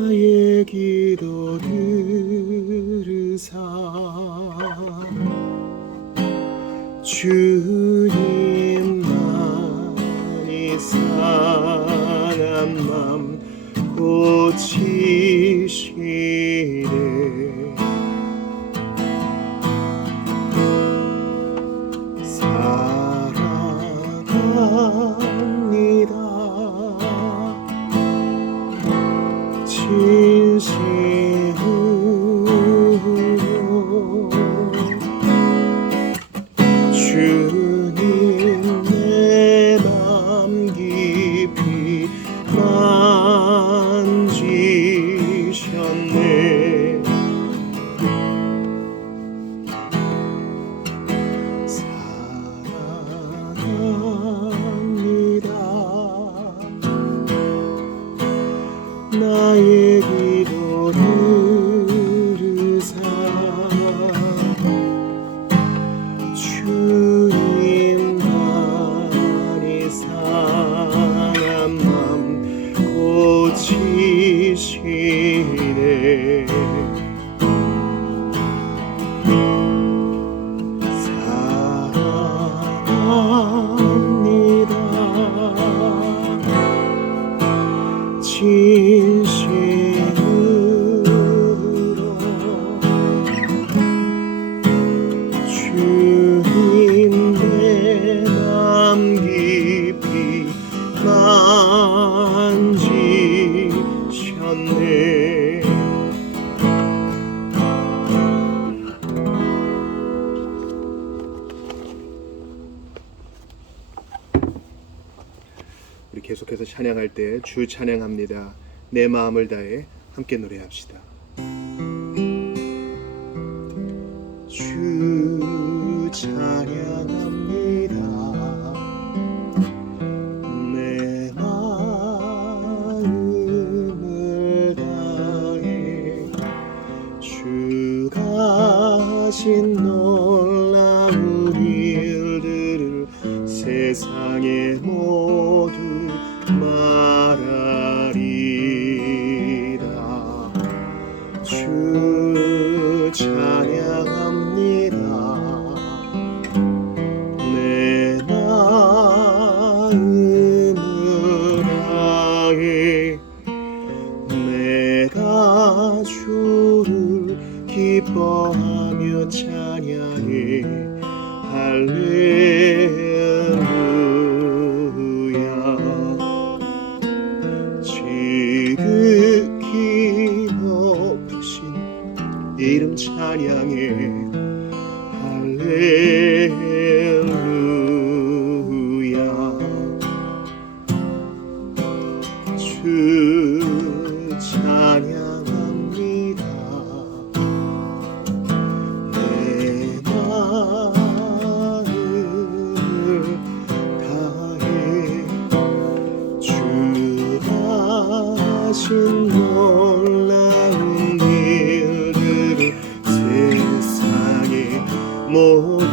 나의 기도 들으사 주님 많이 상한 맘 고치시네. 사랑합니다. 진심으로 주님 내 맘 깊이 만지셨네. 사랑합니다. 나의 기도 들으사 주님 많이 상한 맘 고치시네. 사랑합니다. 진심으로 주님 내 맘 깊이 만지셨네. 우리 계속해서 찬양할 때 주 찬양합니다. 내 마음을 다해 함께 노래합시다. 주 찬양합니다. 내 마음을 다해 주가 하신 놀라운 일들을 세상에 모두 말하리라. 주 찬양합니다. 내 마음을 다해 내가 주를 기뻐하며 찬양해. 할렐루야. 지극히 높으신 이름 찬양해. 할렐루야. 주 찬양합니다. 내 마음을 다해 주가 하신 놀라운 일들을 세상에 모두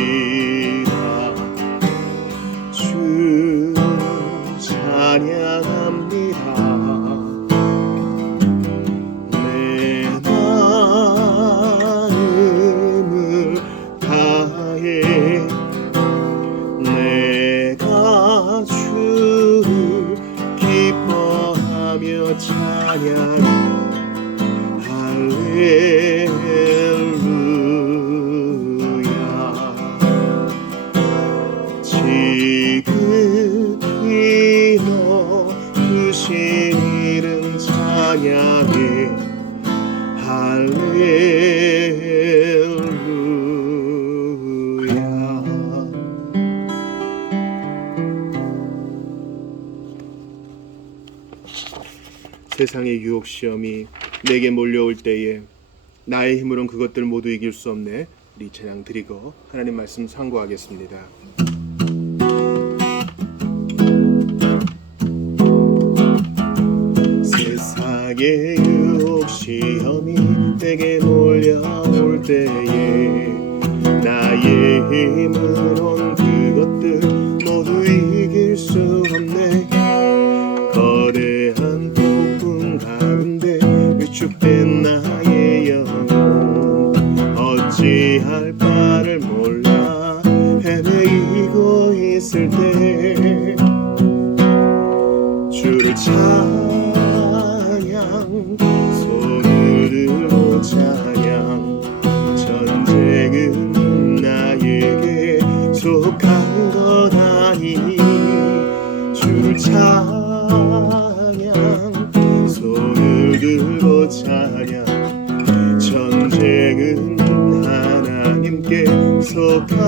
말하리라. 주 찬양합니다. 내 마음을 다해 내가 주를 기뻐하며 찬양해. 할렐루야. 지극히 높으신 이름 찬양해. 할렐루야. 세상의 유혹 시험이 내게 몰려올 때에 나의 힘으로는 그것들 모두 이길 수 없네. 우리 찬양 드리고 하나님 말씀 상고하겠습니다. 세상의 유혹 시험이 내게 몰려올 때에 나의 힘으론 그것들 모두 이길 수 없네. 주를 찬양 손을 들고 찬양 전쟁은 나에게 속한 것 아니니 주를 찬양 손을 들고 찬양 전쟁은 하나님께 속한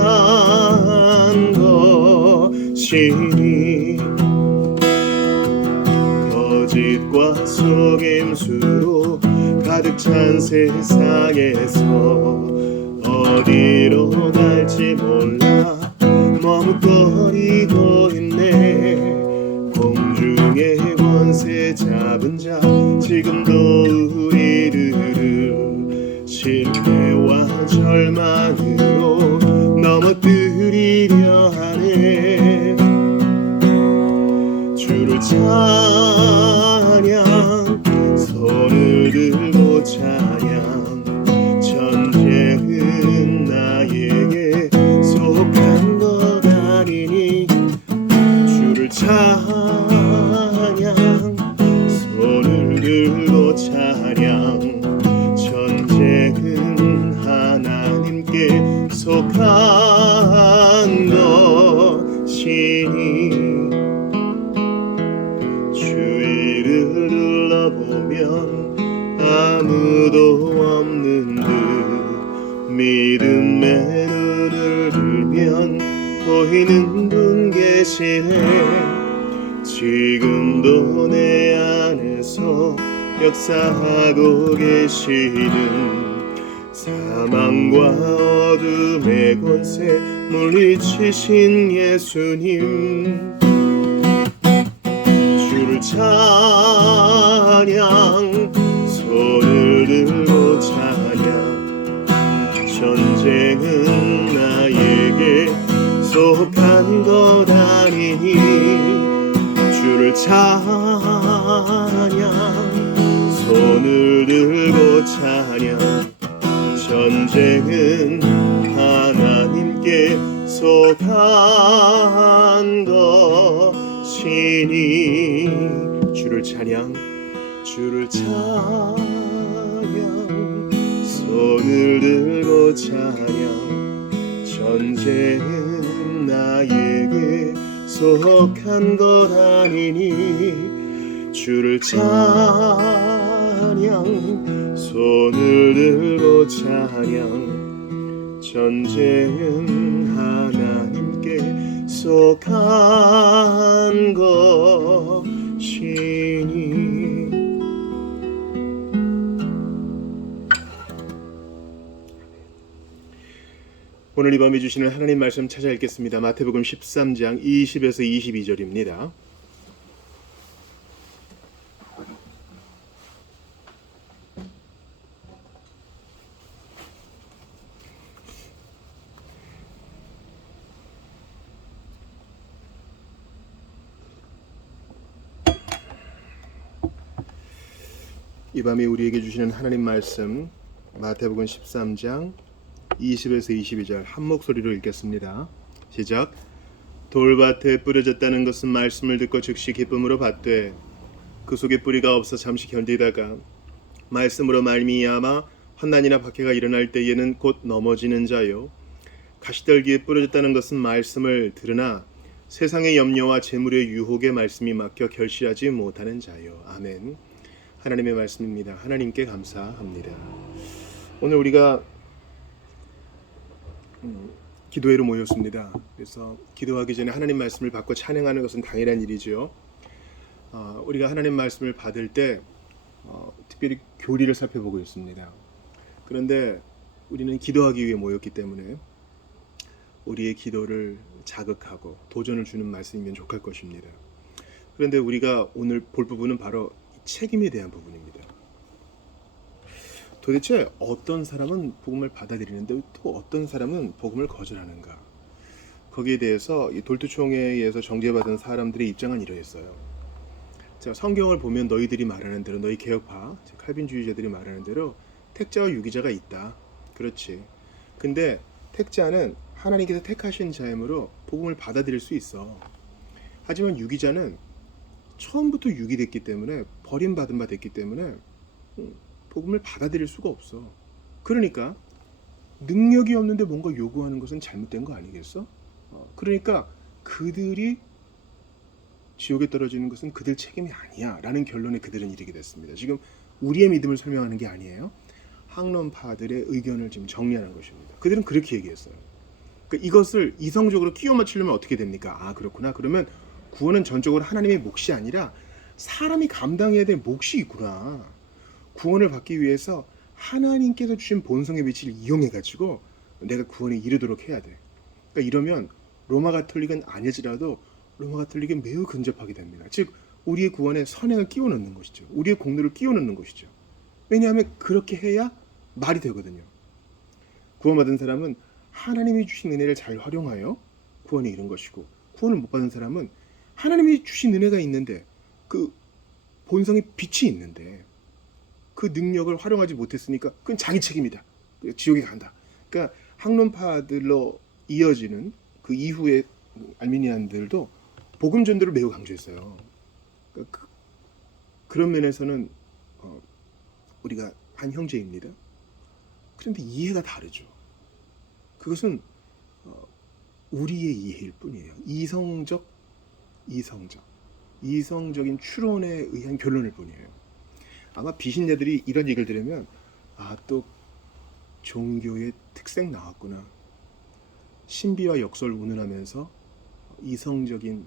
것이니 거짓과 속임수로 가득 찬 세상에서 어디로 갈지 몰라 머뭇거리고 있네. 공중의 권세 잡은 자 지금도 우리들을 실패와 절망으로 넘어뜨리려 하네. 주를 찬양 손을 들고 찬양 전쟁은 나에게 속한 것 아니니 주를 찬양 손을 들고 찬양 전쟁은 하나님께 속한 것이니 주위를 둘러보면 아무도 없는 듯 믿음의 눈을 들면 보이는 분 계시네. 지금도 내 안에서 역사하고 계시는 사망과 어둠의 권세 물리치신 예수님 주를 찬양 손을 들고 찬양 전쟁은 나에게 속한 것 아니니 주를 찬양 손을 들고 찬양 전쟁은 하나님께 속한 것이니 주를 찬양 손을 들고 찬양 전쟁은 나에게 속한 것 아니니 주를 찬양 손을 들고 찬양 전쟁은 하나님께 속한 것이니. 오늘 이 밤에 주시는 하나님 말씀 찾아 읽겠습니다. 마태복음 13장 20에서 22절입니다. 이 밤에 우리에게 주시는 하나님 말씀 마태복음 13장 20에서 22절 한 목소리로 읽겠습니다. 시작. 돌밭에 뿌려졌다는 것은 말씀을 듣고 즉시 기쁨으로 받되 그 속에 뿌리가 없어 잠시 견디다가 말씀으로 말미암아 환난이나 박해가 일어날 때에는 곧 넘어지는 자요. 가시떨기에 뿌려졌다는 것은 말씀을 들으나 세상의 염려와 재물의 유혹에 말씀이 막혀 결실하지 못하는 자요. 아멘. 하나님의 말씀입니다. 하나님께 감사합니다. 오늘 우리가 기도회로 모였습니다. 그래서 기도하기 전에 하나님 말씀을 받고 찬양하는 것은 당연한 일이죠. 우리가 하나님 말씀을 받을 때 특별히 교리를 살펴보고 있습니다. 그런데 우리는 기도하기 위해 모였기 때문에 우리의 기도를 자극하고 도전을 주는 말씀이면 족할 것입니다. 그런데 우리가 오늘 볼 부분은 바로 책임에 대한 부분입니다. 도대체 어떤 사람은 복음을 받아들이는데 또 어떤 사람은 복음을 거절하는가? 거기에 대해서 이 돌투총회에서 정죄받은 사람들의 입장은 이러했어요. 자, 성경을 보면 너희들이 말하는 대로, 너희 개혁파, 칼빈주의자들이 말하는 대로 택자와 유기자가 있다. 그렇지. 근데 택자는 하나님께서 택하신 자이므로 복음을 받아들일 수 있어. 하지만 유기자는 처음부터 유기됐기 때문에 버림받은 바 됐기 때문에 복음을 받아들일 수가 없어. 그러니까 능력이 없는데 뭔가 요구하는 것은 잘못된 거 아니겠어? 그러니까 그들이 지옥에 떨어지는 것은 그들 책임이 아니야 라는 결론에 그들은 이르게 됐습니다. 지금 우리의 믿음을 설명하는 게 아니에요. 학론파들의 의견을 지금 정리하는 것입니다. 그들은 그렇게 얘기했어요. 그러니까 이것을 이성적으로 끼워 맞추려면 어떻게 됩니까? 아, 그렇구나. 그러면 구원은 전적으로 하나님의 몫이 아니라 사람이 감당해야 될 몫이 있구나. 구원을 받기 위해서 하나님께서 주신 본성의 위치를 이용해가지고 내가 구원에 이르도록 해야 돼. 그러니까 이러면 로마 가톨릭은 아닐지라도 로마 가톨릭은 매우 근접하게 됩니다. 즉 우리의 구원에 선행을 끼워 넣는 것이죠. 우리의 공로를 끼워 넣는 것이죠. 왜냐하면 그렇게 해야 말이 되거든요. 구원받은 사람은 하나님이 주신 은혜를 잘 활용하여 구원에 이른 것이고, 구원을 못 받은 사람은 하나님이 주신 은혜가 있는데 그 본성의 빛이 있는데 그 능력을 활용하지 못했으니까 그건 자기 책임이다. 지옥에 간다. 그러니까 학론파들로 이어지는 그 이후의 알미니안들도 복음 전도를 매우 강조했어요. 그러니까 그런 면에서는 우리가 한 형제입니다. 그런데 이해가 다르죠. 그것은 우리의 이해일 뿐이에요. 이성적인 추론에 의한 결론일 뿐이에요. 아마 비신자들이 이런 얘기를 들으면 또 종교의 특색 나왔구나. 신비와 역설을 운운하면서 이성적인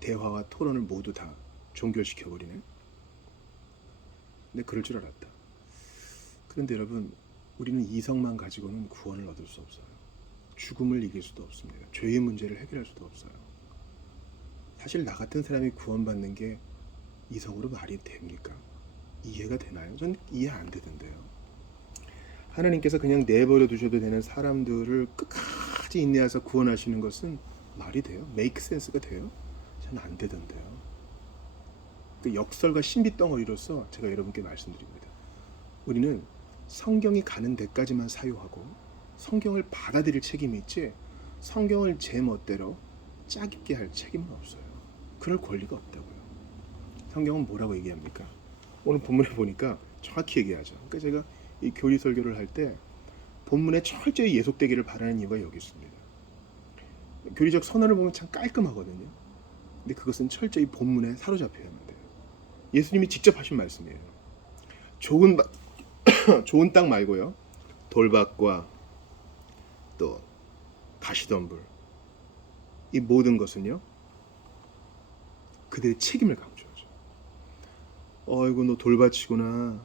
대화와 토론을 모두 다 종결시켜버리네. 근데 그럴 줄 알았다. 그런데 여러분, 우리는 이성만 가지고는 구원을 얻을 수 없어요. 죽음을 이길 수도 없습니다. 죄의 문제를 해결할 수도 없어요. 사실 나 같은 사람이 구원받는 게 이성으로 말이 됩니까? 이해가 되나요? 전 이해 안 되던데요. 하나님께서 그냥 내버려 두셔도 되는 사람들을 끝까지 인내해서 구원하시는 것은 말이 돼요? 메이크 센스가 돼요? 전 안 되던데요. 그 역설과 신비 덩어리로서 제가 여러분께 말씀드립니다. 우리는 성경이 가는 데까지만 사유하고 성경을 받아들일 책임이 있지, 성경을 제 멋대로 짜깁게 할 책임은 없어요. 그럴 권리가 없다고요. 성경은 뭐라고 얘기합니까? 오늘 본문에 보니까 정확히 얘기하죠. 그러니까 제가 이 교리 설교를 할 때 본문에 철저히 예속되기를 바라는 이유가 여기 있습니다. 교리적 선언을 보면 참 깔끔하거든요. 근데 그것은 철저히 본문에 사로잡혀야만 돼요. 예수님이 직접 하신 말씀이에요. 좋은 땅 말고요. 돌밭과 또 가시덤불, 이 모든 것은요, 그들의 책임을 강조하죠. 어이구, 너 돌밭이구나.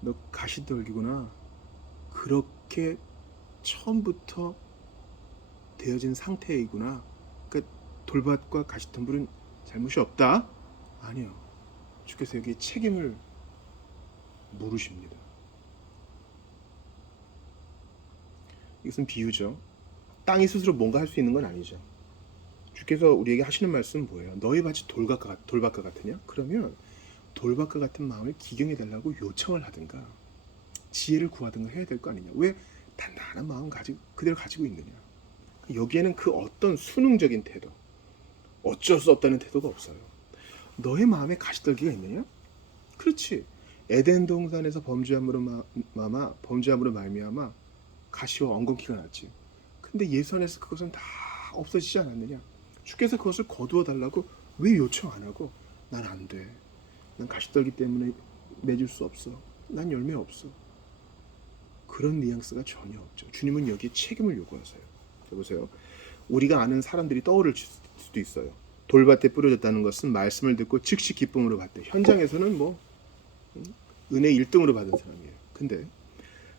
너 가시떨기구나. 그렇게 처음부터 되어진 상태이구나. 그러니까 돌밭과 가시덤불은 잘못이 없다? 아니요. 주께서 여기에 책임을 물으십니다. 이것은 비유죠. 땅이 스스로 뭔가 할 수 있는 건 아니죠. 주께서 우리에게 하시는 말씀은 뭐예요? 너희 밭이 돌밭과 같으냐? 그러면 돌밭과 같은 마음을 기경해달라고 요청을 하든가 지혜를 구하든가 해야 될 거 아니냐. 왜 단단한 마음 그대로 가지고 있느냐. 여기에는 그 어떤 수능적인 태도, 어쩔 수 없다는 태도가 없어요. 너의 마음에 가시떨기가 있느냐? 그렇지. 에덴 동산에서 범죄함으로 말미암아 가시와 엉겅퀴가 났지. 근데 예수 안에서 그것은 다 없어지지 않았느냐? 주께서 그것을 거두어 달라고 왜 요청 안 하고 난 안 돼. 난 가시떨기 때문에 맺을 수 없어. 난 열매 없어. 그런 뉘앙스가 전혀 없죠. 주님은 여기에 책임을 요구하세요. 보세요. 우리가 아는 사람들이 떠오를 수도 있어요. 돌밭에 뿌려졌다는 것은 말씀을 듣고 즉시 기쁨으로 받대. 현장에서는 뭐 은혜 1등으로 받은 사람이에요. 근데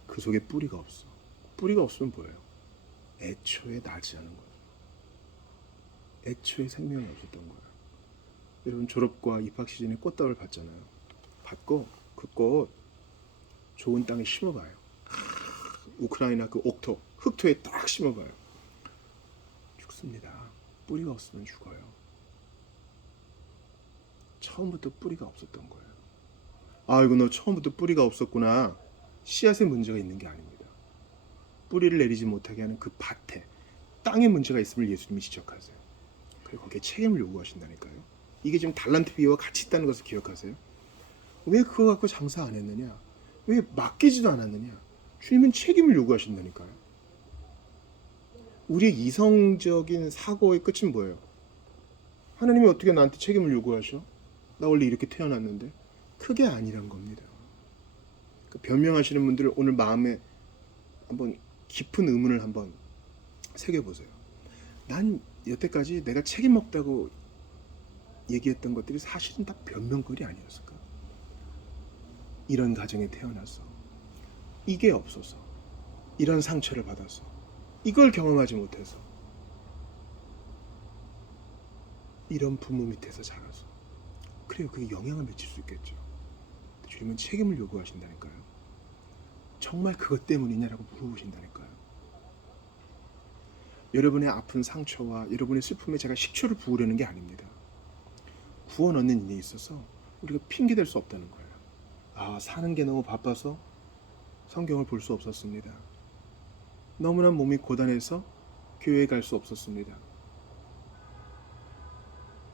그 속에 뿌리가 없어. 뿌리가 없으면 뭐예요? 애초에 나지 않은 거예요. 애초에 생명이 없었던 거예요. 여러분 졸업과 입학 시즌에 꽃다발 받잖아요. 받고 그 꽃 좋은 땅에 심어봐요. 우크라이나 그 옥토, 흑토에 딱 심어봐요. 죽습니다. 뿌리가 없으면 죽어요. 처음부터 뿌리가 없었던 거예요. 아이고, 너 처음부터 뿌리가 없었구나. 씨앗에 문제가 있는 게 아닙니다. 뿌리를 내리지 못하게 하는 그 밭에, 땅에 문제가 있음을 예수님이 지적하세요. 그리고 거기에 책임을 요구하신다니까요. 이게 지금 달란트 비유와 같이 있다는 것을 기억하세요. 왜 그거 갖고 장사 안 했느냐? 왜 맡기지도 않았느냐? 주님은 책임을 요구하신다니까요. 우리의 이성적인 사고의 끝은 뭐예요? 하나님이 어떻게 나한테 책임을 요구하셔? 나 원래 이렇게 태어났는데. 그게 아니란 겁니다. 변명하시는 분들 오늘 마음에 한번 깊은 의문을 한번 새겨보세요. 난 여태까지 내가 책임 없다고 얘기했던 것들이 사실은 다 변명거리 아니었을까? 이런 가정에 태어나서 이게 없어서 이런 상처를 받아서 이걸 경험하지 못해서 이런 부모 밑에서 자라서 그래요. 그게 영향을 미칠 수 있겠죠. 주님은 책임을 요구하신다니까요. 정말 그것 때문이냐라고 물어보신다니까요. 여러분의 아픈 상처와 여러분의 슬픔에 제가 식초를 부으려는 게 아닙니다. 구원 얻는 일에 있어서 우리가 핑계댈 수 없다는 거예요. 아, 사는 게 너무 바빠서 성경을 볼 수 없었습니다. 너무나 몸이 고단해서 교회에 갈 수 없었습니다.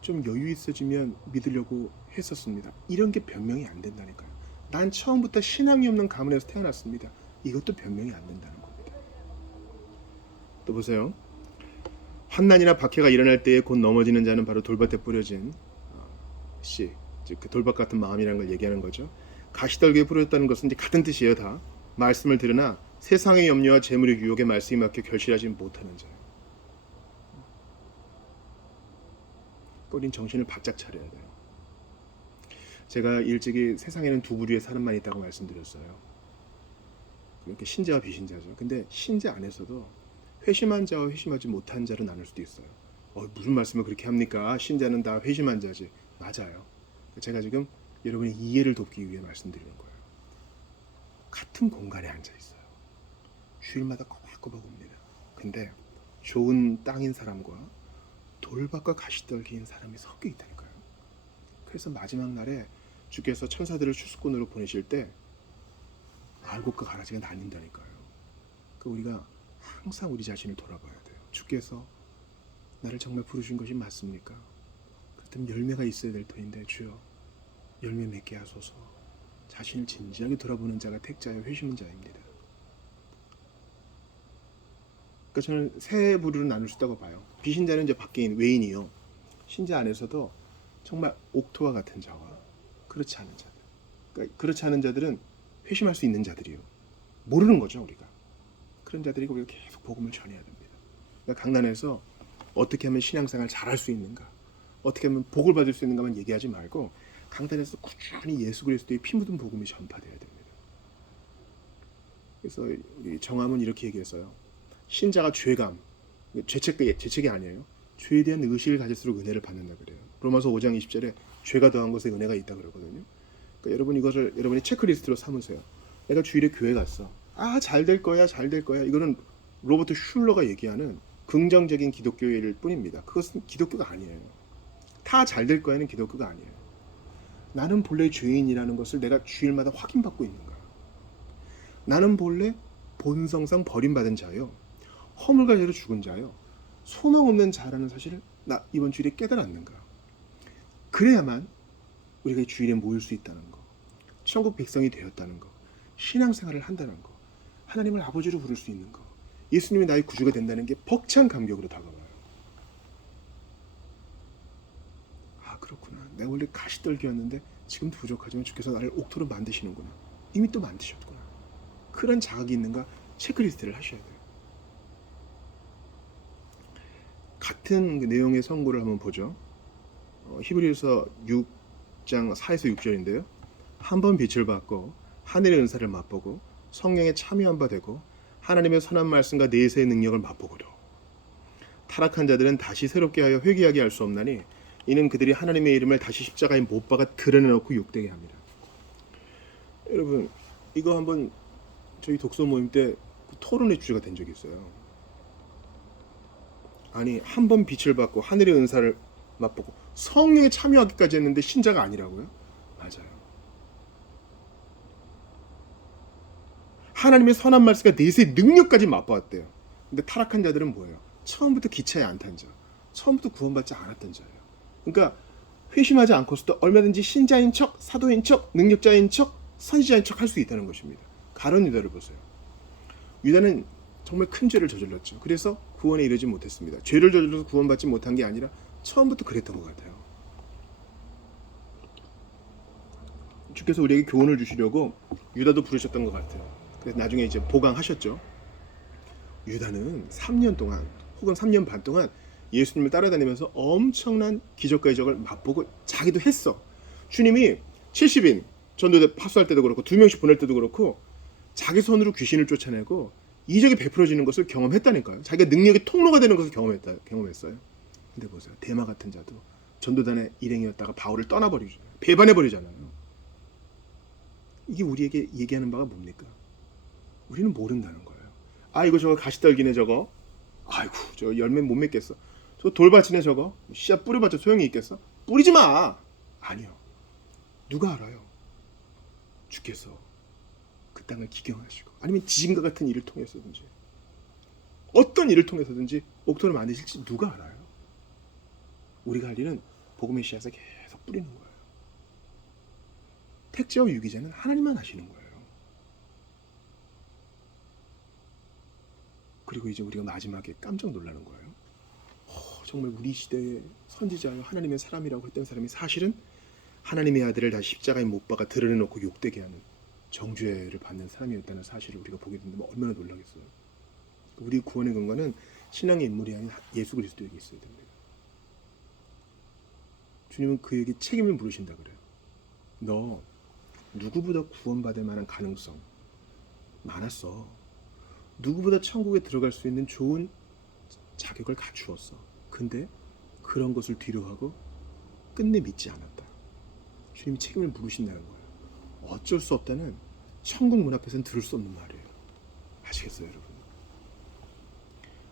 좀 여유 있어지면 믿으려고 했었습니다. 이런 게 변명이 안 된다니까요. 난 처음부터 신앙이 없는 가문에서 태어났습니다. 이것도 변명이 안 된다는 겁니다. 또 보세요. 환난이나 박해가 일어날 때에 곧 넘어지는 자는 바로 돌밭에 뿌려진 씨, 즉 그 돌밭 같은 마음이라는 걸 얘기하는 거죠. 가시떨기에 뿌려졌다는 것은 이제 같은 뜻이에요. 다 말씀을 들으나 세상의 염려와 재물의 유혹에 말씀이 막혀 결실하지 못하는 자예요. 우린 정신을 바짝 차려야 돼요. 제가 일찍이 세상에는 두 부류의 사람만 있다고 말씀드렸어요. 그러니까 신자와 비신자죠. 근데 신자 안에서도 회심한 자와 회심하지 못한 자로 나눌 수도 있어요. 무슨 말씀을 그렇게 합니까? 신자는 다 회심한 자지. 맞아요. 제가 지금 여러분의 이해를 돕기 위해 말씀드리는 거예요. 같은 공간에 앉아 있어요. 주일마다 꼬박꼬박 옵니다. 근데 좋은 땅인 사람과 돌밭과 가시떨기인 사람이 섞여 있다니까요. 그래서 마지막 날에 주께서 천사들을 추수꾼으로 보내실 때 알곡과 가라지가 나뉜다니까요. 우리가 항상 우리 자신을 돌아봐야 돼요. 주께서 나를 정말 부르신 것이 맞습니까? 그렇다면 열매가 있어야 될 터인데 주여 열매 맺게 하소서. 자신을 진지하게 돌아보는 자가 택자여 회심한 자입니다. 그러니까 저는 세 부류로 나눌 수 있다고 봐요. 비신자는 이제 밖에 있는 외인이요. 신자 안에서도 정말 옥토와 같은 자와 그렇지 않은 자들. 그러니까 그렇지 않은 자들은 회심할 수 있는 자들이요. 모르는 거죠 우리가. 그런 자들이 우리가 계속 복음을 전해야 됩니다. 그러니까 강단에서 어떻게 하면 신앙생활 잘할 수 있는가, 어떻게 하면 복을 받을 수 있는가만 얘기하지 말고 강단에서 꾸준히 예수 그리스도의 피 묻은 복음이 전파돼야 됩니다. 그래서 우리 정함은 이렇게 얘기했어요. 신자가 죄감, 죄책이 아니에요. 죄에 대한 의식을 가질수록 은혜를 받는다 그래요. 로마서 5장 20절에 죄가 더한 것에 은혜가 있다 그러거든요. 그러니까 여러분 이것을 여러분이 체크리스트로 삼으세요. 내가 주일에 교회 갔어. 잘 될 거야, 잘 될 거야. 이거는 로버트 슐러가 얘기하는 긍정적인 기독교일 뿐입니다. 그것은 기독교가 아니에요. 다 잘 될 거야는 기독교가 아니에요. 나는 본래 죄인이라는 것을 내가 주일마다 확인받고 있는가? 나는 본래 본성상 버림받은 자요. 허물과 죄로 죽은 자요. 소망 없는 자라는 사실을 나 이번 주일에 깨달았는가? 그래야만 우리가 주일에 모일 수 있다는 거, 천국 백성이 되었다는 거, 신앙생활을 한다는 거, 하나님을 아버지로 부를 수 있는 거, 예수님이 나의 구주가 된다는 게 벅찬 감격으로 다가와요. 그렇구나. 내가 원래 가시떨기였는데 지금도 부족하지만 주께서 나를 옥토로 만드시는구나. 이미 또 만드셨구나. 그런 자각이 있는가 체크리스트를 하셔야 돼요. 같은 내용의 선고를 한번 보죠. 히브리서 6장 4에서 6절인데요. 한 번 빛을 받고 하늘의 은사를 맛보고 성령에 참여한 바 되고 하나님의 선한 말씀과 내세의 능력을 맛보고도 타락한 자들은 다시 새롭게 하여 회개하게 할 수 없나니 이는 그들이 하나님의 이름을 다시 십자가에 못 박아 드러내놓고 욕되게 합니다. 여러분 이거 한번 저희 독서 모임 때 토론의 주제가 된 적이 있어요. 아니 한 번 빛을 받고 하늘의 은사를 맛보고 성령에 참여하기까지 했는데 신자가 아니라고요? 맞아요. 하나님의 선한 말씀과 내세의 능력까지 맛보았대요. 근데 타락한 자들은 뭐예요? 처음부터 기차에 안 탄 자, 처음부터 구원받지 않았던 자예요. 그러니까 회심하지 않고서도 얼마든지 신자인 척, 사도인 척, 능력자인 척, 선지자인 척 할 수 있다는 것입니다. 가룟 유다를 보세요. 유다는 정말 큰 죄를 저질렀죠. 그래서 구원에 이르지 못했습니다. 죄를 저질러서 구원받지 못한 게 아니라 처음부터 그랬던 것 같아요. 주께서 우리에게 교훈을 주시려고 유다도 부르셨던 것 같아요. 그래서 나중에 이제 보강하셨죠. 유다는 3년 동안 혹은 3년 반 동안 예수님을 따라다니면서 엄청난 기적과 이적을 맛보고 자기도 했어. 주님이 70인 전도대 파수할 때도 그렇고 2명씩 보낼 때도 그렇고 자기 손으로 귀신을 쫓아내고 이적이 베풀어지는 것을 경험했다니까요. 자기가 능력의 통로가 되는 것을 경험했어요. 근데 보세요. 데마 같은 자도 전도단의 일행이었다가 바울을 떠나버리죠. 배반해버리잖아요. 이게 우리에게 얘기하는 바가 뭡니까? 우리는 모른다는 거예요. 아, 이거 저거 가시떨기네 저거. 아이고, 저 열매 못 맺겠어. 저 돌밭이네 저거. 씨앗 뿌려봤자 소용이 있겠어? 뿌리지 마. 아니요. 누가 알아요? 주께서 그 땅을 기경하시고 아니면 지진과 같은 일을 통해서든지 어떤 일을 통해서든지 옥토를 만드실지 누가 알아요? 우리가 할 일은 복음의 씨앗을 계속 뿌리는 거예요. 택제와 유기제는 하나님만 하시는 거예요. 그리고 이제 우리가 마지막에 깜짝 놀라는 거예요. 정말 우리 시대의 선지자여 하나님의 사람이라고 했던 사람이 사실은 하나님의 아들을 다시 십자가에 못 박아 드러내놓고 욕되게 하는 정죄를 받는 사람이었다는 사실을 우리가 보게 된다면 얼마나 놀라겠어요. 우리 구원의 근거는 신앙의 인물이 아닌 예수 그리스도에게 있어야 됩니다. 주님은 그에게 책임을 물으신다 그래요. 너 누구보다 구원받을 만한 가능성 많았어. 누구보다 천국에 들어갈 수 있는 좋은 자격을 갖추었어. 근데 그런 것을 뒤로하고 끝내 믿지 않았다. 주님이 책임을 물으신다는 거예요. 어쩔 수 없다는 천국 문 앞에서는 들을 수 없는 말이에요. 아시겠어요, 여러분?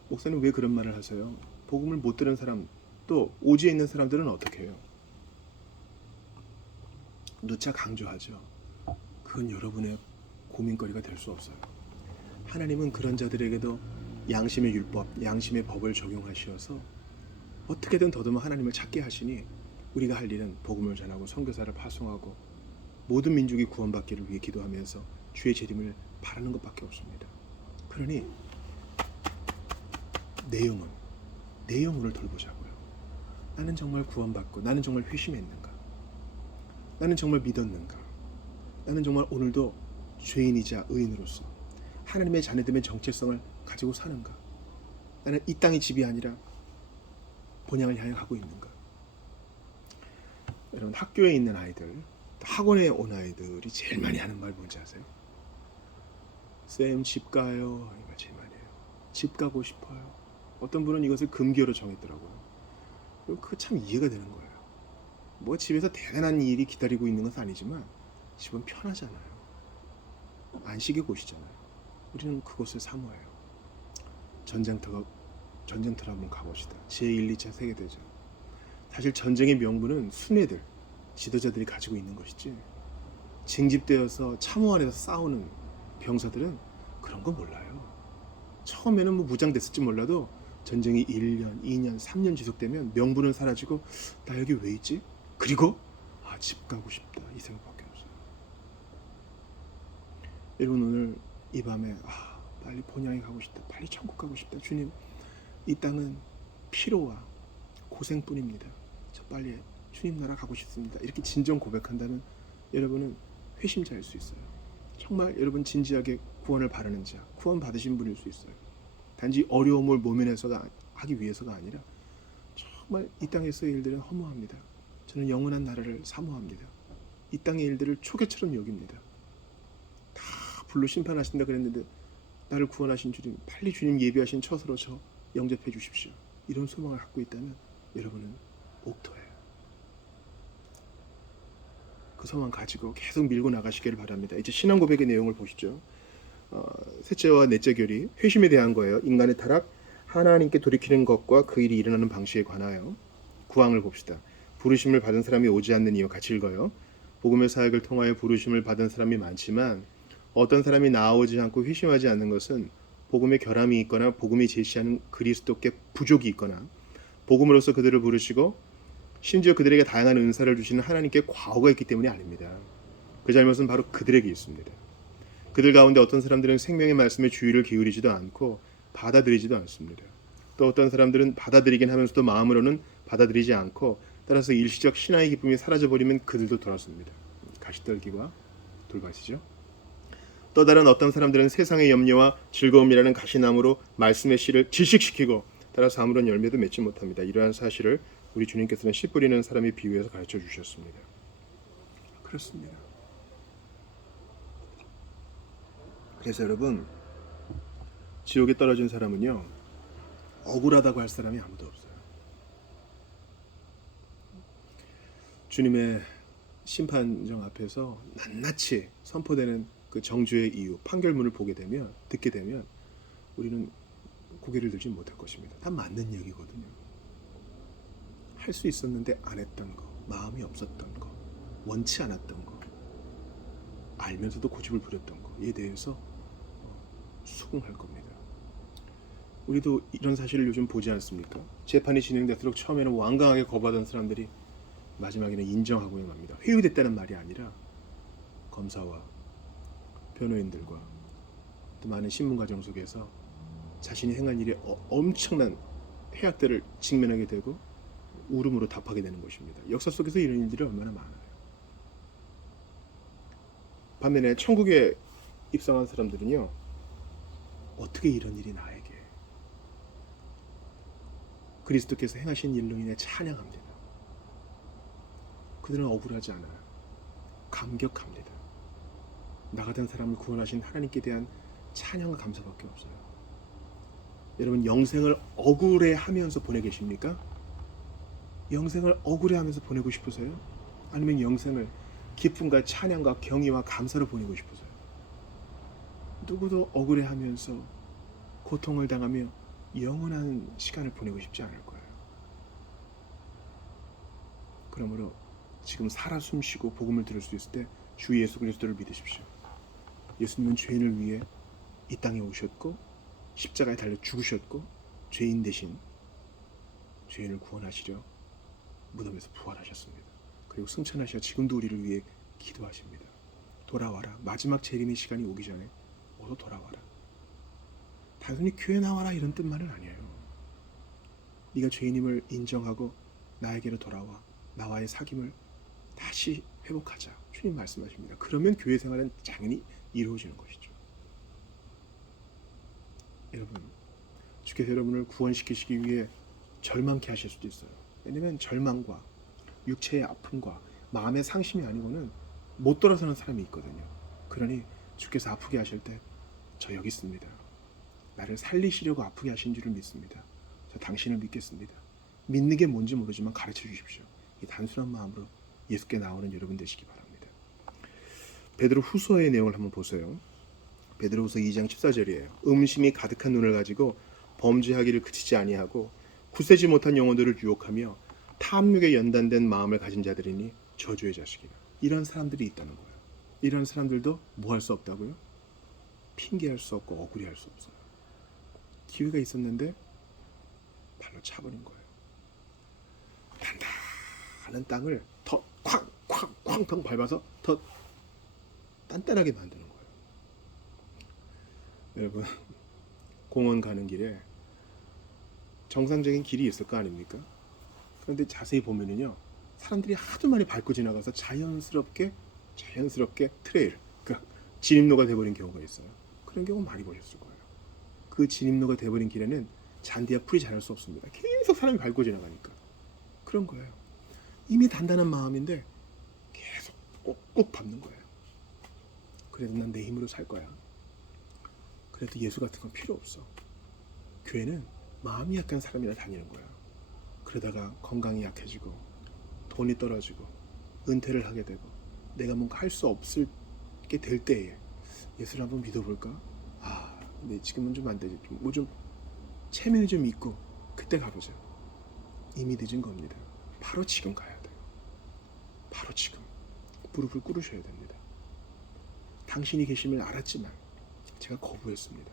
목사님 왜 그런 말을 하세요? 복음을 못 들은 사람, 또 오지에 있는 사람들은 어떻게 해요? 누차 강조하죠. 그건 여러분의 고민거리가 될 수 없어요. 하나님은 그런 자들에게도 양심의 율법, 양심의 법을 적용하셔서 어떻게든 더듬어 하나님을 찾게 하시니 우리가 할 일은 복음을 전하고 선교사를 파송하고 모든 민족이 구원받기를 위해 기도하면서 주의 재림을 바라는 것밖에 없습니다. 그러니 내 영혼을 돌보자고요. 나는 정말 구원받고 나는 정말 회심했는가? 나는 정말 믿었는가? 나는 정말 오늘도 죄인이자 의인으로서 하나님의 자녀됨의 정체성을 가지고 사는가? 나는 이 땅의 집이 아니라 본향을 향해 가고 있는가? 여러분, 학교에 있는 아이들, 학원에 온 아이들이 제일 많이 하는 말 뭔지 아세요? 쌤, 집 가요. 이거 제일 많이 해요. 집 가고 싶어요. 어떤 분은 이것을 금기어로 정했더라고요. 그거 참 이해가 되는 거예요. 뭐 집에서 대단한 일이 기다리고 있는 것은 아니지만 집은 편하잖아요. 안식의 곳이잖아요. 우리는 그것을 사모해요. 전쟁터로 한번 가봅시다. 제1, 2차 세계대전. 사실 전쟁의 명분은 순애들, 지도자들이 가지고 있는 것이지 징집되어서 참호 안에서 싸우는 병사들은 그런 거 몰라요. 처음에는 뭐 무장됐을지 몰라도 전쟁이 1년, 2년, 3년 지속되면 명분은 사라지고 나 여기 왜 있지? 그리고 집 가고 싶다 이 생각밖에 없어요. 여러분, 오늘 이 밤에 빨리 본향에 가고 싶다, 빨리 천국 가고 싶다. 주님, 이 땅은 피로와 고생뿐입니다. 저 빨리 주님 나라 가고 싶습니다. 이렇게 진정 고백한다면 여러분은 회심자일 수 있어요. 정말 여러분 진지하게 구원을 바라는 자, 구원 받으신 분일 수 있어요. 단지 어려움을 모면해서가 하기 위해서가 아니라 정말 이 땅에서의 일들은 허무합니다. 저는 영원한 나라를 사모합니다. 이 땅의 일들을 초계처럼 여깁니다. 다 불로 심판하신다 그랬는데 나를 구원하신 주님, 빨리 주님 예비하신 처소로 저 영접해 주십시오. 이런 소망을 갖고 있다면 여러분은 옥토예요. 그 소망 가지고 계속 밀고 나가시기를 바랍니다. 이제 신앙 고백의 내용을 보시죠. 셋째와 넷째 교리, 회심에 대한 거예요. 인간의 타락, 하나님께 돌이키는 것과 그 일이 일어나는 방식에 관하여 구항을 봅시다. 부르심을 받은 사람이 오지 않는 이유 같이 읽어요. 복음의 사역을 통하여 부르심을 받은 사람이 많지만 어떤 사람이 나오지 않고 회심하지 않는 것은 복음의 결함이 있거나 복음이 제시하는 그리스도께 부족이 있거나 복음으로써 그들을 부르시고 심지어 그들에게 다양한 은사를 주시는 하나님께 과오가 있기 때문이 아닙니다. 그 잘못은 바로 그들에게 있습니다. 그들 가운데 어떤 사람들은 생명의 말씀에 주의를 기울이지도 않고 받아들이지도 않습니다. 또 어떤 사람들은 받아들이긴 하면서도 마음으로는 받아들이지 않고 따라서 일시적 신앙의 기쁨이 사라져버리면 그들도 돌아섭니다. 가시떨기와 돌밭이죠. 또 다른 어떤 사람들은 세상의 염려와 즐거움이라는 가시나무로 말씀의 씨를 질식시키고 따라서 아무런 열매도 맺지 못합니다. 이러한 사실을 우리 주님께서는 씨 뿌리는 사람이 비유해서 가르쳐 주셨습니다. 그렇습니다. 그래서 여러분, 지옥에 떨어진 사람은요, 억울하다고 할 사람이 아무도 없어요. 주님의 심판정 앞에서 낱낱이 선포되는 그 정죄의 이유, 판결문을 듣게 되면 우리는 고개를 들지 못할 것입니다. 다 맞는 얘기거든요. 할 수 있었는데 안 했던 거, 마음이 없었던 거, 원치 않았던 거, 알면서도 고집을 부렸던 거에 대해서 수긍할 겁니다. 우리도 이런 사실을 요즘 보지 않습니까? 재판이 진행될수록 처음에는 완강하게 거부하던 사람들이 마지막에는 인정하고야 맙니다. 회유됐다는 말이 아니라 검사와 변호인들과 또 많은 신문과정 속에서 자신이 행한 일에 엄청난 해악들을 직면하게 되고 울음으로 답하게 되는 것입니다. 역사 속에서 이런 일들이 얼마나 많아요. 반면에 천국에 입성한 사람들은요, 어떻게 이런 일이 나에게, 그리스도께서 행하신 일로 인해 찬양합니다. 그들은 억울하지 않아요. 감격합니다. 나 같은 사람을 구원하신 하나님께 대한 찬양과 감사밖에 없어요. 여러분, 영생을 억울해하면서 보내 계십니까? 영생을 억울해하면서 보내고 싶으세요? 아니면 영생을 기쁨과 찬양과 경의와 감사로 보내고 싶으세요? 누구도 억울해하면서 고통을 당하며 영원한 시간을 보내고 싶지 않을 거예요. 그러므로 지금 살아 숨쉬고 복음을 들을 수 있을 때 주 예수 그리스도를 믿으십시오. 예수님은 죄인을 위해 이 땅에 오셨고 십자가에 달려 죽으셨고 죄인 대신 죄인을 구원하시려 무덤에서 부활하셨습니다. 그리고 승천하시어 지금도 우리를 위해 기도하십니다. 돌아와라. 마지막 재림의 시간이 오기 전에 어서 돌아와라. 단순히 교회 나와라 이런 뜻만은 아니에요. 네가 죄인임을 인정하고 나에게로 돌아와 나와의 사귐을 다시 회복하자. 주님 말씀하십니다. 그러면 교회 생활은 당연히 이루어지는 것이죠. 여러분, 주께서 여러분을 구원시키시기 위해 절망케 하실 수도 있어요. 왜냐하면 절망과 육체의 아픔과 마음의 상심이 아니고는 못 돌아서는 사람이 있거든요. 그러니 주께서 아프게 하실 때 저 여기 있습니다. 나를 살리시려고 아프게 하신 줄을 믿습니다. 저 당신을 믿겠습니다. 믿는 게 뭔지 모르지만 가르쳐 주십시오. 이 단순한 마음으로 예수께 나오는 여러분 되시기 바랍니다. 베드로 후서의 내용을 한번 보세요. 베드로 후서 2장 14절이에요. 음심이 가득한 눈을 가지고 범죄하기를 그치지 아니하고 굳세지 못한 영혼들을 유혹하며 탐욕에 연단된 마음을 가진 자들이니 저주의 자식이라. 이런 사람들이 있다는 거예요. 이런 사람들도 뭐 할 수 없다고요? 핑계할 수 없고 억울해할 수 없어요. 기회가 있었는데 발로 차버린 거예요. 단단한 땅을 더 쾅쾅쾅쾅 밟아서 더 단단하게 만드는 거예요. 여러분, 공원 가는 길에 정상적인 길이 있을 거 아닙니까? 그런데 자세히 보면은요, 사람들이 하도 많이 밟고 지나가서 자연스럽게 트레일, 그러니까 진입로가 돼버린 경우가 있어요. 그런 경우 많이 보셨을 거예요. 그 진입로가 돼버린 길에는 잔디와 풀이 자랄 수 없습니다. 계속 사람이 밟고 지나가니까. 그런 거예요. 이미 단단한 마음인데 계속 꼭 밟는 거예요. 그래도 난 내 힘으로 살 거야. 그래도 예수 같은 건 필요 없어. 교회는 마음이 약한 사람이라 다니는 거야. 그러다가 건강이 약해지고 돈이 떨어지고 은퇴를 하게 되고 내가 뭔가 할 수 없을 게 될 때에 예수를 한번 믿어볼까? 근데 지금은 좀 안 되지. 좀 체면이 좀 있고 그때 가보자. 이미 늦은 겁니다. 바로 지금 가야 돼요. 바로 지금 무릎을 꿇으셔야 됩니다. 당신이 계심을 알았지만 제가 거부했습니다.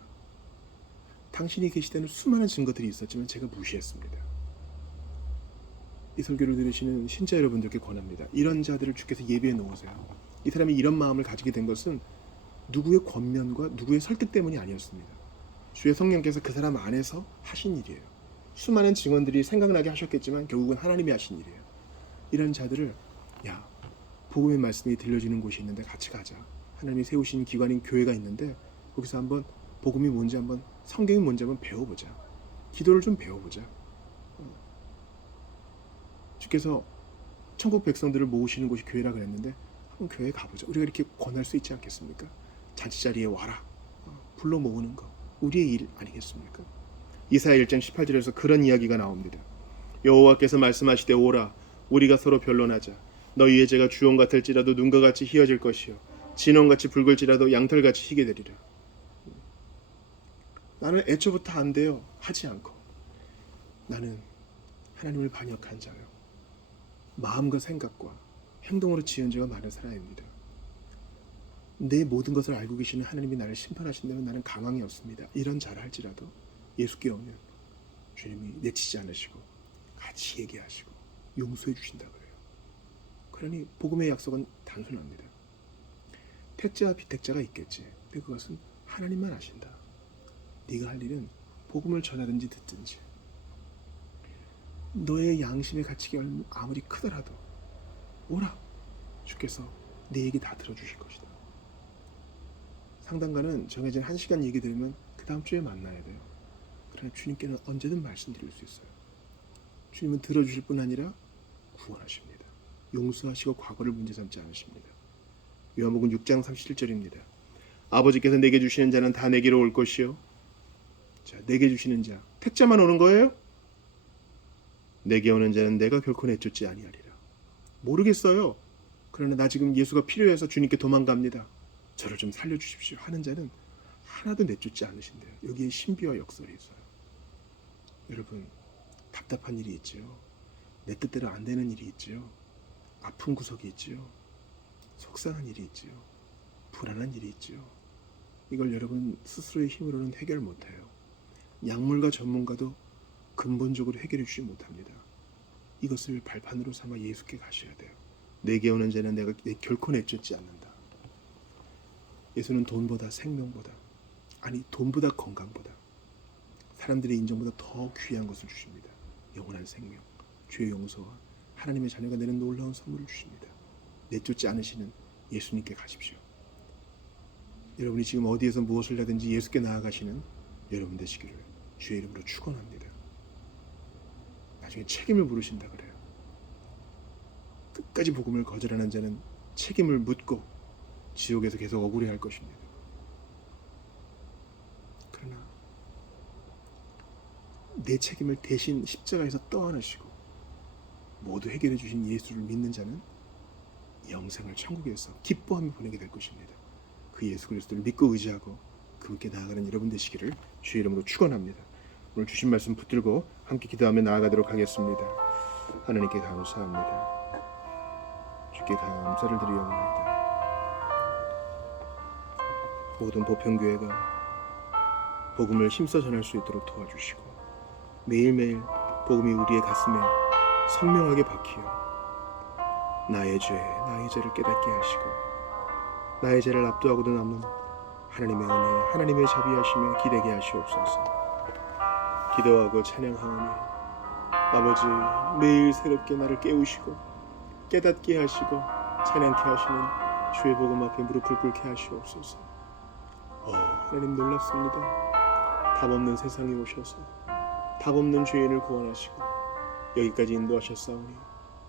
당신이 계실 때는 수많은 증거들이 있었지만 제가 무시했습니다. 이 설교를 들으시는 신자 여러분들께 권합니다. 이런 자들을 주께서 예비해 놓으세요. 이 사람이 이런 마음을 가지게 된 것은 누구의 권면과 누구의 설득 때문이 아니었습니다. 주의 성령께서 그 사람 안에서 하신 일이에요. 수많은 증언들이 생각나게 하셨겠지만 결국은 하나님이 하신 일이에요. 이런 자들을 야, 복음의 말씀이 들려지는 곳이 있는데 같이 가자. 하나님이 세우신 기관인 교회가 있는데 거기서 한번 복음이 뭔지 한번 성경이 뭔지 한번 배워보자. 기도를 좀 배워보자. 주께서 천국 백성들을 모으시는 곳이 교회라 그랬는데 한번 교회에 가보자. 우리가 이렇게 권할 수 있지 않겠습니까? 잔치자리에 와라. 불러 모으는 거 우리의 일 아니겠습니까? 이사야 1장 18절에서 그런 이야기가 나옵니다. 여호와께서 말씀하시되 오라 우리가 서로 변론하자. 너희의 죄가 주홍 같을지라도 눈과 같이 희어질 것이요 진홍같이 붉을지라도 양털같이 희게 되리라. 나는 애초부터 안 돼요 하지 않고 나는 하나님을 반역한 자요 마음과 생각과 행동으로 지은 죄가 많은 사람입니다. 내 모든 것을 알고 계시는 하나님이 나를 심판하신다면 나는 가망이 없습니다. 이런 자를 할지라도 예수께 오면 주님이 내치지 않으시고 같이 얘기하시고 용서해 주신다 그래요. 그러니 복음의 약속은 단순합니다. 택자와 비택자가 있겠지. 근데 그것은 하나님만 아신다. 네가 할 일은 복음을 전하든지 듣든지 너의 양심의 가치가 아무리 크더라도 오라. 주께서 내 얘기 다 들어주실 것이다. 상담가는 정해진 1시간 얘기 들으면 그 다음 주에 만나야 돼요. 그러나 주님께는 언제든 말씀드릴 수 있어요. 주님은 들어주실 뿐 아니라 구원하십니다. 용서하시고 과거를 문제 삼지 않으십니다. 요한복음 6장 37절입니다. 아버지께서 내게 주시는 자는 다 내게로 올 것이요. 자, 내게 주시는 자, 택자만 오는 거예요? 내게 오는 자는 내가 결코 내쫓지 아니하리라. 모르겠어요. 그러나 나 지금 예수가 필요해서 주님께 도망갑니다. 저를 좀 살려주십시오 하는 자는 하나도 내쫓지 않으신대요. 여기에 신비와 역설이 있어요. 여러분 답답한 일이 있지요. 내 뜻대로 안 되는 일이 있지요. 아픈 구석이 있지요. 속상한 일이 있지요. 불안한 일이 있지요. 이걸 여러분 스스로의 힘으로는 해결 못해요. 약물과 전문가도 근본적으로 해결해 주지 못합니다. 이것을 발판으로 삼아 예수께 가셔야 돼요. 내게 오는 자는 내가 결코 내쫓지 않는다. 예수는 돈보다 생명보다 아니 돈보다 건강보다 사람들의 인정보다 더 귀한 것을 주십니다. 영원한 생명, 죄의 용서와 하나님의 자녀가 내는 놀라운 선물을 주십니다. 내쫓지 않으시는 예수님께 가십시오. 여러분이 지금 어디에서 무엇을 하든지 예수께 나아가시는 여러분 되시기를 주의 이름으로 축원합니다. 나중에 책임을 물으신다 그래요. 끝까지 복음을 거절하는 자는 책임을 묻고 지옥에서 계속 억울해할 것입니다. 그러나 내 책임을 대신 십자가에서 떠안으시고 모두 해결해 주신 예수를 믿는 자는 영생을 천국에서 기뻐하며 보내게 될 것입니다. 그 예수 그리스도를 믿고 의지하고 그분께 나아가는 여러분 되시기를 주의 이름으로 축원합니다. 오늘 주신 말씀 붙들고 함께 기도하며 나아가도록 하겠습니다. 하나님께 감사합니다. 주께 감사를 드리옵나이다. 모든 보편교회가 복음을 힘써 전할 수 있도록 도와주시고 매일매일 복음이 우리의 가슴에 선명하게 박히어 나의 죄를 깨닫게 하시고 나의 죄를 압도하고도 남는 하나님의 은혜, 하나님의 자비하심에 기대게 하시옵소서. 기도하고 찬양하오니 아버지 매일 새롭게 나를 깨우시고 깨닫게 하시고 찬양케 하시는 주의 복음 앞에 무릎을 꿇게 하시옵소서. 하나님 놀랍습니다. 답 없는 세상에 오셔서 답 없는 죄인을 구원하시고 여기까지 인도하셨사오니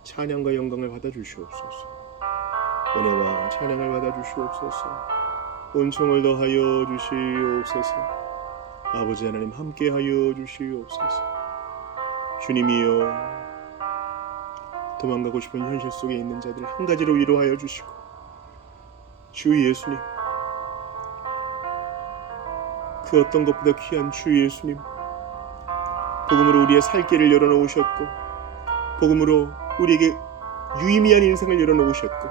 찬양과 영광을 받아주시옵소서. 은혜와 찬양을 받아주시옵소서. 은총을 더하여 주시옵소서. 아버지 하나님 함께하여 주시옵소서. 주님이여 도망가고 싶은 현실 속에 있는 자들 한 가지로 위로하여 주시고 주 예수님 그 어떤 것보다 귀한 주 예수님 복음으로 우리의 살 길을 열어놓으셨고 복음으로 우리에게 유의미한 인생을 열어놓으셨고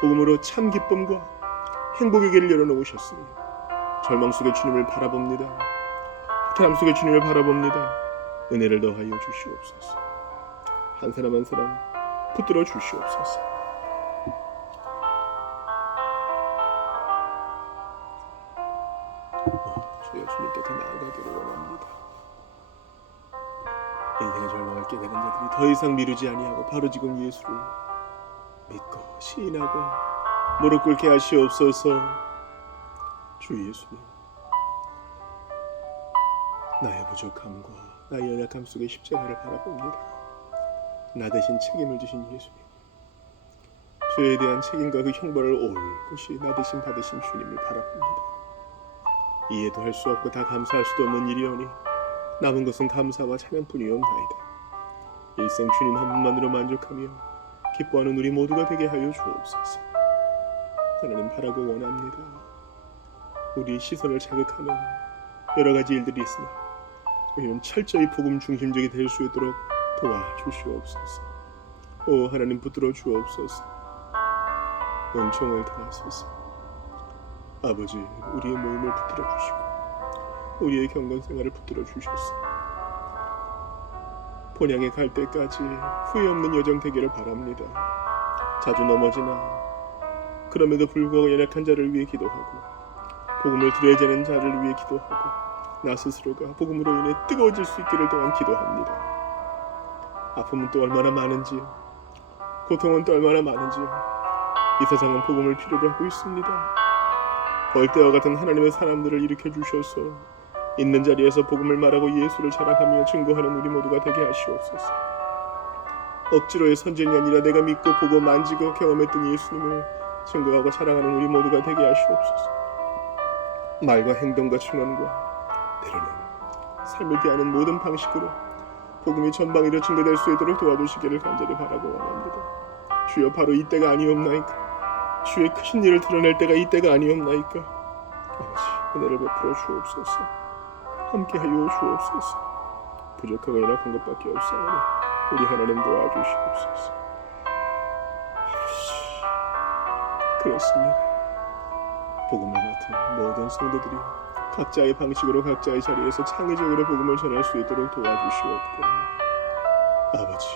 복음으로 참 기쁨과 행복의 길을 열어놓으셨으니 절망 속에 주님을 바라봅니다. 태람 속에 주님을 바라봅니다. 은혜를 더하여 주시옵소서. 한 사람 한 사람 붙들어 주시옵소서. 주여, 주님 곁에 나아가기를 원합니다. 인생의 절망을 깨달은 자들이 더 이상 미루지 아니하고 바로 지금 예수를 믿고 시인하고 무릎 꿇게 하시옵소서. 주 예수님, 나의 부족함과 나의 연약함 속에 십자가를 바라봅니다. 나 대신 책임을 지신 예수님, 죄에 대한 책임과 그 형벌을 올곧이 나 대신 받으신 주님을 바라봅니다. 이해도 할 수 없고 다 감사할 수도 없는 일이오니 남은 것은 감사와 찬양뿐이옵나이다. 일생 주님 한 분만으로 만족하며 기뻐하는 우리 모두가 되게 하여 주옵소서. 하나님, 바라고 원합니다. 우리 시선을 자극하는 여러 가지 일들이 있으나 우리는 철저히 복음 중심적이 될 수 있도록 도와주시옵소서. 오 하나님, 붙들어 주옵소서. 은총을 더하소서. 아버지, 우리의 모임을 붙들어 주시고 우리의 경건생활을 붙들어 주셔서 본향에 갈 때까지 후회 없는 여정 되기를 바랍니다. 자주 넘어지나 그럼에도 불구하고 연약한 자를 위해 기도하고 복음을 들어야 되는 자를 위해 기도하고 나 스스로가 복음으로 인해 뜨거워질 수 있기를 또한 기도합니다. 아픔은 또 얼마나 많은지, 고통은 또 얼마나 많은지 이 세상은 복음을 필요로 하고 있습니다. 벌떼와 같은 하나님의 사람들을 일으켜 주셔서 있는 자리에서 복음을 말하고 예수를 자랑하며 증거하는 우리 모두가 되게 하시옵소서. 억지로의 선전이 아니라 내가 믿고 보고 만지고 경험했던 예수님을 증거하고 자랑하는 우리 모두가 되게 하시옵소서. 말과 행동과 충언과 때로는 삶을 대하는 모든 방식으로 복음이 전방위로 증거될 수 있도록 도와주시기를 간절히 바라고 원합니다. 주여, 바로 이때가 아니옵나이까? 주의 크신 일을 드러낼 때가 이때가 아니옵나이까? 아버지, 은혜를 베풀어 주옵소서. 함께하여 주옵소서. 부족하고 연약한 것밖에 없사오니 우리 하나님 도와주시옵소서. 그렇습니다. 복음을 맡은 모든 성도들이 각자의 방식으로 각자의 자리에서 창의적으로 복음을 전할 수 있도록 도와주시옵고, 아버지,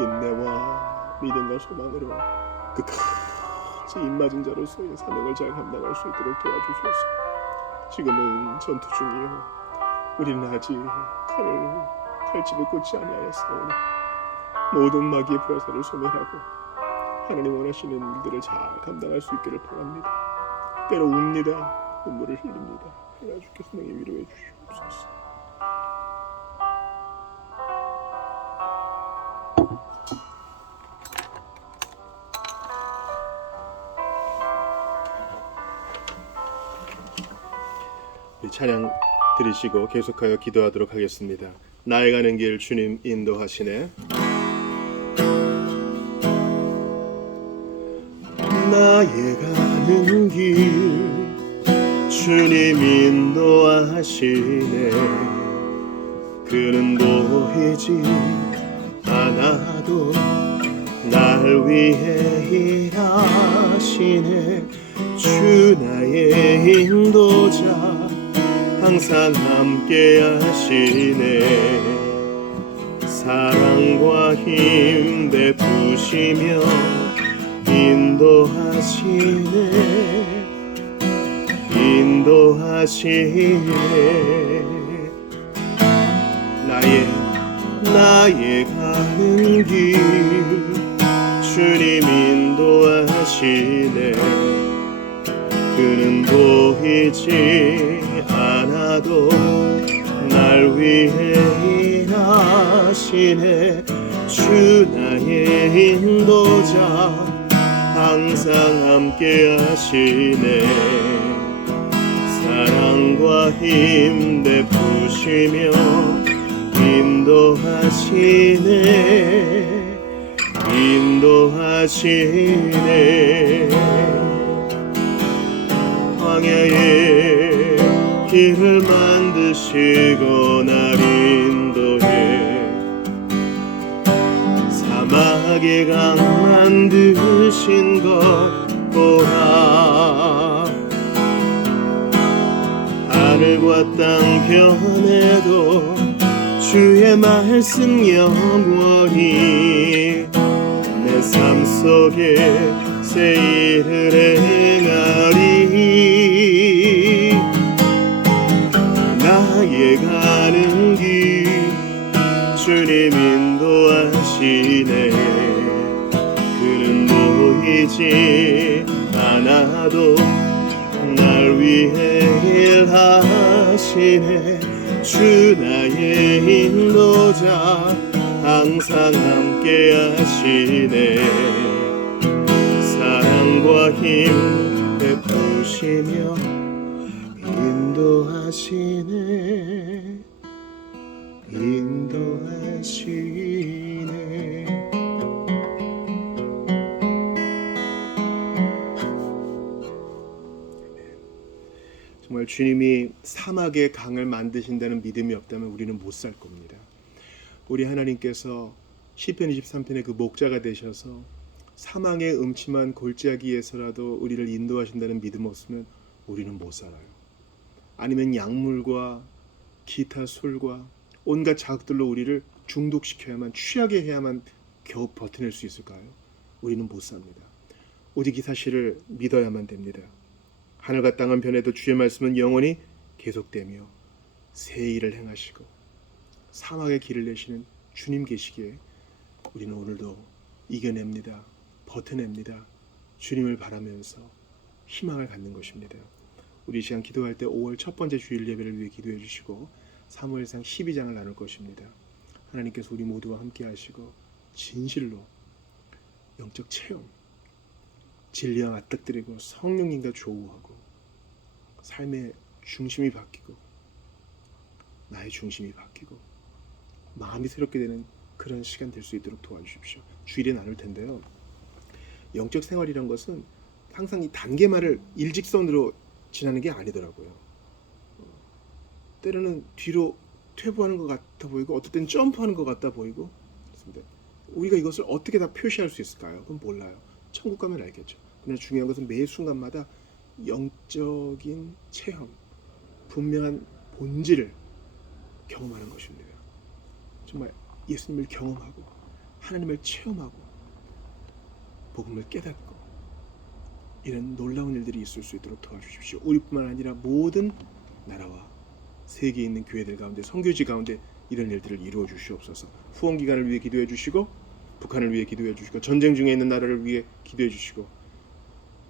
인내와 믿음과 소망으로 끝까지 입맞은 자로서의 사명을 잘 감당할 수 있도록 도와주셔서, 지금은 전투 중이요 우리는 아직 칼집을 꽂지 아니하였사오니 모든 마귀의 불화살을 소멸하고 하나님 원하시는 일들을 잘 감당할 수 있기를 바랍니다. 때로 웁니다. 눈물을 흘립니다. 그러나 주께서 능히 위로해 주시옵소서. 찬양 들으시고 계속하여 기도하도록 하겠습니다. 나의 가는 길 주님 인도하시네. 나의 가는 길 주님 인도하시네. 그는 보이지 않아도 날 위해 일하시네. 주 나의 인도자 항상 함께 하시네. 사랑과 힘 베푸시며 인도하시네. 나의 가는 길 주님 인도하시네. 그는 보이지 않아도 날 위해 일하시네. 주 나의 인도자 항상 함께 하시네. 사랑과 힘 베푸시며 인도하시네. 광야에 길을 만드시고 날 인도해. 사막에 강 만드신 것 보라. 하늘과 땅 변해도 주의 말씀 영원히 내 삶 속에 새 일을 행하리. 나의 가는 길 주님 인도하시네. 그는 보이지 않아도 날 위해 일하시네. 주 나의 인도자 항상 함께 하시네. 사랑과 힘 베푸시며 인도하시네. 인도하시네. 정말 주님이 사막의 강을 만드신다는 믿음이 없다면 우리는 못 살 겁니다. 우리 하나님께서 시편 23편의 그 목자가 되셔서 사망의 음침한 골짜기에서라도 우리를 인도하신다는 믿음 없으면 우리는 못 살아요. 아니면 약물과 기타 술과 온갖 자극들로 우리를 중독시켜야만, 취하게 해야만 겨우 버텨낼 수 있을까요? 우리는 못 삽니다. 오직 이 사실을 믿어야만 됩니다. 하늘과 땅은 변해도 주의 말씀은 영원히 계속되며 새 일을 행하시고 사막의 길을 내시는 주님 계시기에 우리는 오늘도 이겨냅니다. 버텨냅니다. 주님을 바라면서 희망을 갖는 것입니다. 우리 시간 기도할 때 5월 첫 번째 주일 예배를 위해 기도해 주시고 사무엘상 12장을 나눌 것입니다. 하나님께서 우리 모두와 함께 하시고 진실로 영적 체험, 진리와 맞닥뜨리고 성령님과 조우하고 삶의 중심이 바뀌고 나의 중심이 바뀌고 마음이 새롭게 되는 그런 시간 될 수 있도록 도와주십시오. 주일에 나눌 텐데요. 영적 생활이란 것은 항상 이 단계말을 일직선으로 지나는 게 아니더라고요. 때로는 뒤로 퇴보하는 것 같아 보이고 어떨 땐 점프하는 것 같아 보이고 그렇습니다. 우리가 이것을 어떻게 다 표시할 수 있을까요? 그건 몰라요. 천국 가면 알겠죠. 그러나 중요한 것은 매 순간마다 영적인 체험, 분명한 본질을 경험하는 것입니다. 정말 예수님을 경험하고 하나님을 체험하고 복음을 깨닫고 이런 놀라운 일들이 있을 수 있도록 도와주십시오. 우리뿐만 아니라 모든 나라와 세계에 있는 교회들 가운데, 선교지 가운데 이런 일들을 이루어 주시옵소서. 후원 기간을 위해 기도해 주시고 북한을 위해 기도해 주시고 전쟁 중에 있는 나라를 위해 기도해 주시고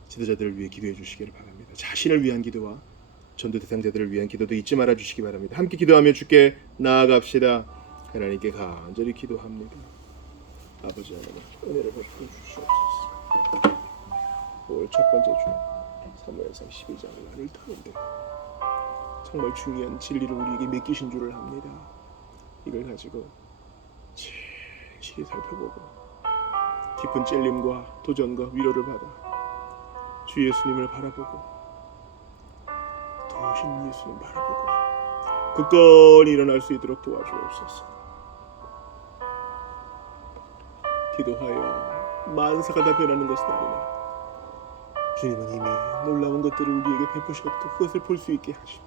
지도자들을 위해 기도해 주시기를 바랍니다. 자신을 위한 기도와 전도 대상자들을 위한 기도도 잊지 말아 주시기 바랍니다. 함께 기도하며 주께 나아갑시다. 하나님께 간절히 기도합니다. 아버지 하나님, 은혜를 베풀어 주시옵소서. 5월 첫 번째 주 사무엘상 12장을 나눌 터인데 정말 중요한 진리를 우리에게 맡기신 줄을 압니다. 이걸 가지고 진실히 살펴보고 깊은 찔림과 도전과 위로를 받아 주 예수님을 바라보고 도우신 예수님 바라보고 굳건히 일어날 수 있도록 도와주옵소서. 기도하여 만사가 다 변하는 것은 아니라 주님은 이미 놀라운 것들을 우리에게 베푸셨고 그것을 볼 수 있게 하시며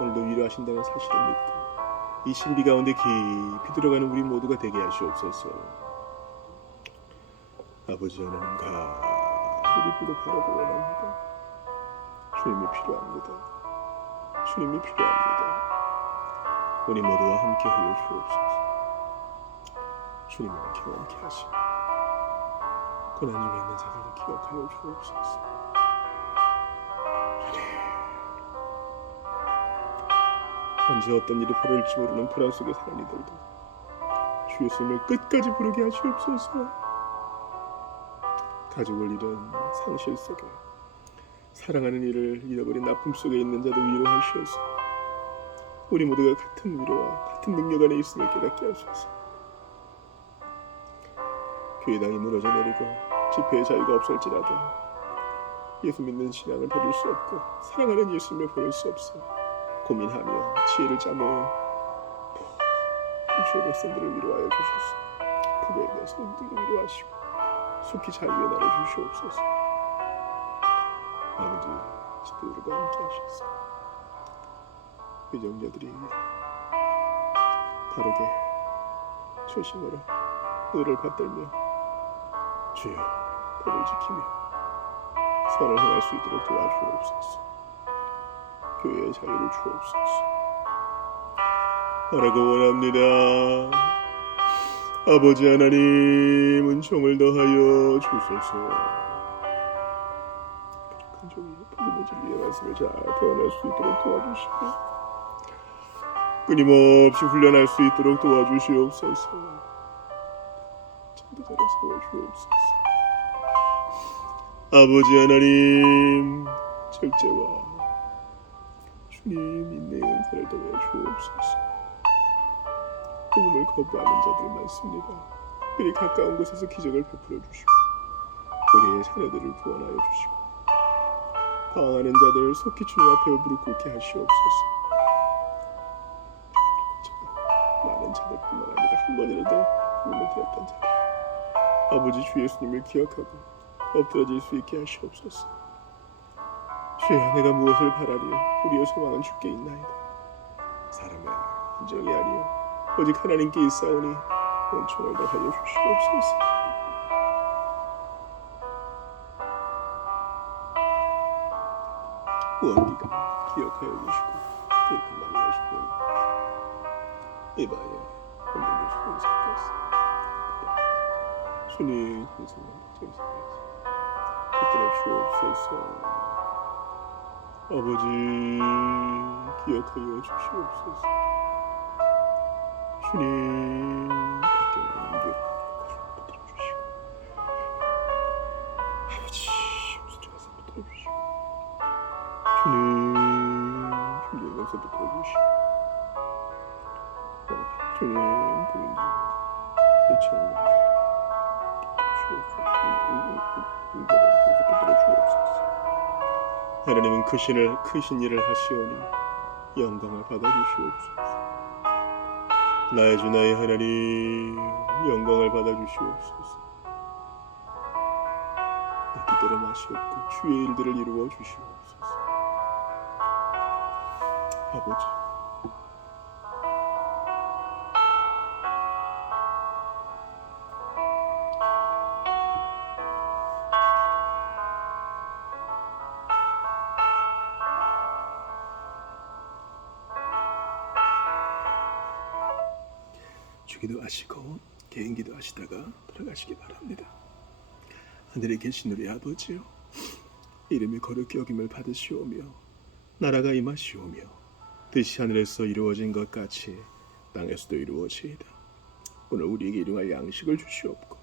오늘도 위로하신다는 사실을 믿고 이 신비 가운데 깊이 들어가는 우리 모두가 되게 하시옵소서. 아버지 하나님 간절히 부르 바라보고 원합니다. 주님이 필요합니다. 주님이 필요합니다. 우리 모두와 함께하여 주옵소서. 주님과 함께 하시고 고난 중에 있는 자들을 기억하여 주옵소서. 언제 어떤 일이 벌어질지 모르는 불안 속에 사는 이들도 주 예수님을 끝까지 부르게 하시옵소서. 가족을 잃은 상실 속에 사랑하는 이를 잃어버린 아픔 속에 있는 자도 위로하시옵소서. 우리 모두가 같은 위로와 같은 능력 안에 있음을 깨닫게 하소서. 교회당이 무너져 내리고 집회의 자유가 없을지라도 예수 믿는 신앙을 버릴 수 없고 사랑하는 예수님을 버릴 수 없어 고민하며 지혜를 짜모은 주의 백성들을 위로하여 주소서. 불의에 대해서 우리를 위로하시고 속히 자유의 날을 주시옵소서. 아버지 지도들과 함께 하셔서 외정자들이 바르게 최심으로 의를 받들며 주여 법을 지키며 선을 행할 수 있도록 도와주옵소서. 교회의 자유를 주옵소서. 하라고 원합니다. 아버지 하나님, 은총을 더하여 주소서. 부족한 종이 복음의 진리의 말씀을 잘 표현할 수 있도록 도와주시고 끊임없이 훈련할 수 있도록 도와주시옵소서. 전도자를 세워주옵소서. 아버지 하나님, 절제와 주님 인내의 은사를 더해 주옵소서. 복음을 거부하는 자들이 많습니다. 그리 가까운 곳에서 기적을 베풀어 주시고 우리의 자녀들을 구원하여 주시고 방황하는 자들을 속히 주님 앞에 무릎 꿇게 하시옵소서. 많은 자들뿐만 아니라 한 번이라도 복음을 들었던 자들, 아버지 주 예수님을 기억하고 엎드러질 수 있게 하시옵소서. 주여, 내가 무엇을 바라리요? 우리의 소망은 주께 있나이다. 사람의 인정이 아니요 오직 하나님께 있사오니 은총을 더하여 주시옵소서. 원기가 기억하여 주시고 일꾼만 하시고 이바에 흔들려 주시는 사께서 주님 인생만 박정사께서 붙들어 주옵소서. 아버지 기억하여 주시옵소서. 주님 밖에 없는 길 붙들어 주시고 아버지 용서주셔서 붙들어 주시고 주님 준비해서 붙들어 주시고 주님 부인들 이처럼 붙들어 주옵소서. 하나님은 크신 일을 하시오니 영광을 받아주시옵소서. 나의 주 나의 하나님, 영광을 받아주시옵소서. 내 뜻대로 마시옵고 주의 일들을 이루어 주시옵소서. 아버지, 주기도 하시고 개인기도 하시다가 들어가시기 바랍니다. 하늘에 계신 우리 아버지요, 이름이 거룩히 여김을 받으시오며 나라가 임하시오며 뜻이 하늘에서 이루어진 것 같이 땅에서도 이루어지이다. 오늘 우리에게 일용할 양식을 주시옵고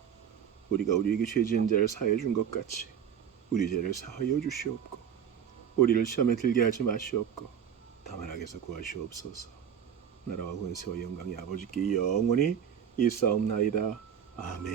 우리가 우리에게 죄 지은 자를 사하여 준 것 같이 우리 죄를 사하여 주시옵고 우리를 시험에 들게 하지 마시옵고 다만 악에서 구하시옵소서. 나라와 권세와 영광이 아버지께 영원히 있사옵나이다. 아멘.